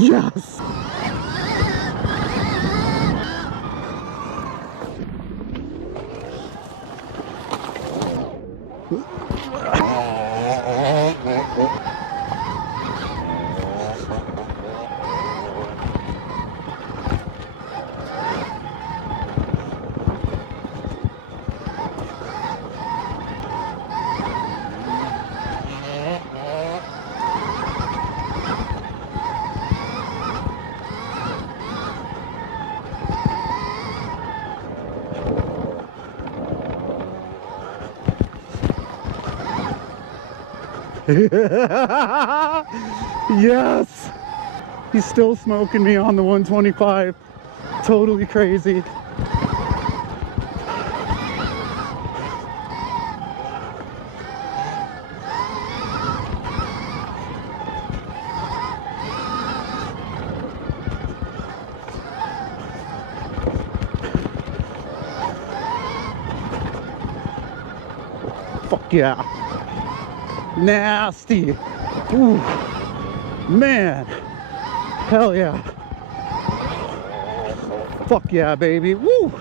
Yes! Yes! He's still smoking me on the 125. Totally crazy. Fuck yeah. Nasty. Ooh. Man. Hell yeah. Fuck yeah, baby. Woo.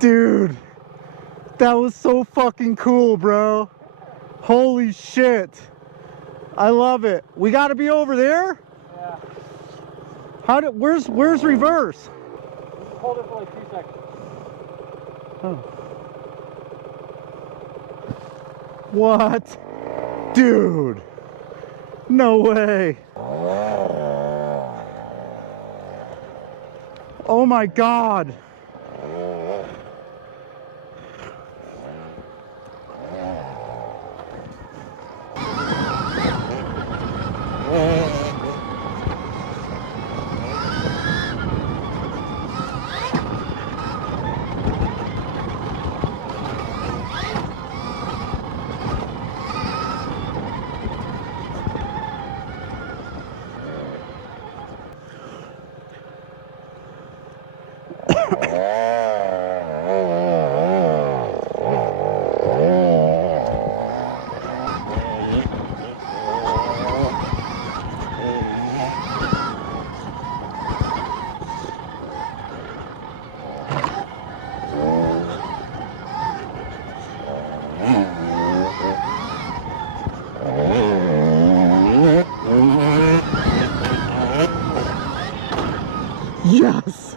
Dude, that was so fucking cool, bro. Holy shit. I love it. We gotta be over there? Yeah. Where's reverse? Just hold it for like 2 seconds. Oh. What? Dude. No way. Oh my God. Yes!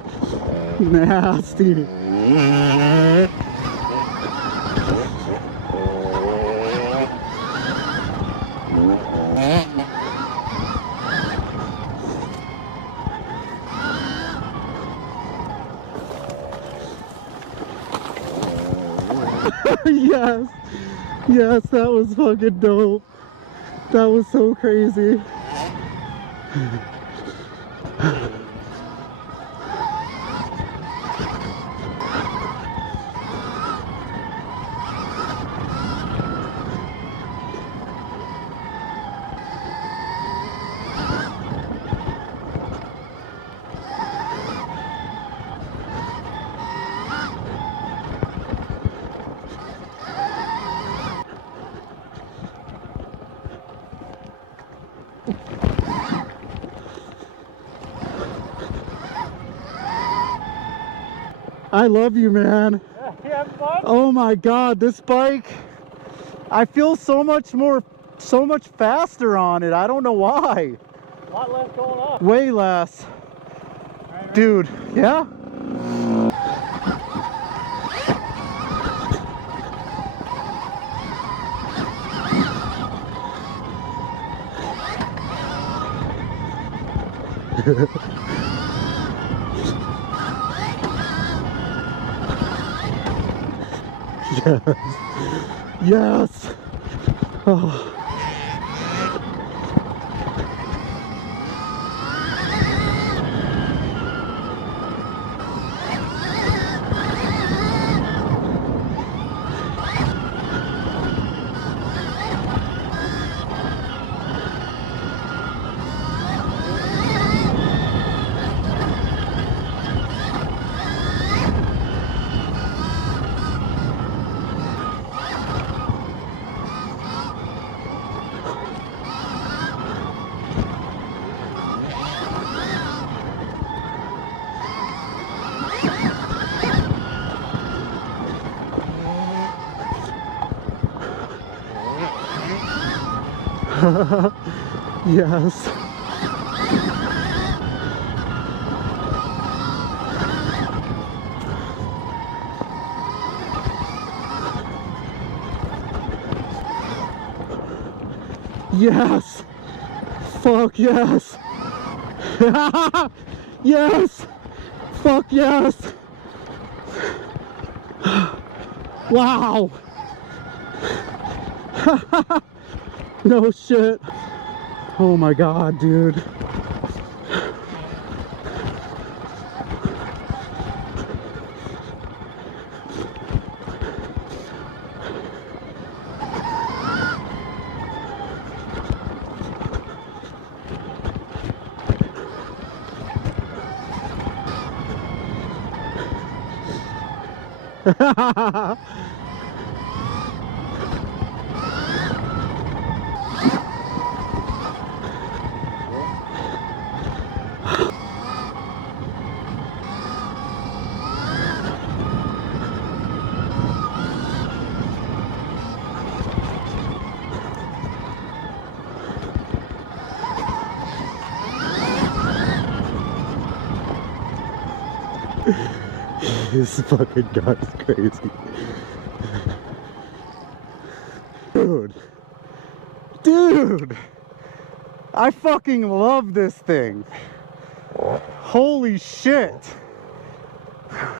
Nasty! Yes! Yes, that was fucking dope. That was so crazy. I love you, man. You having fun? Oh my God, this bike, I feel so much faster on it. I don't know why. A lot less going on. Way less. Right, Dude, yeah? Yes. Yes. Oh. Yes. Yes. Fuck yes. Yes. Fuck yes. Wow. No shit. Oh my god, dude. This fucking guy is crazy. Dude. Dude. I fucking love this thing. Holy shit.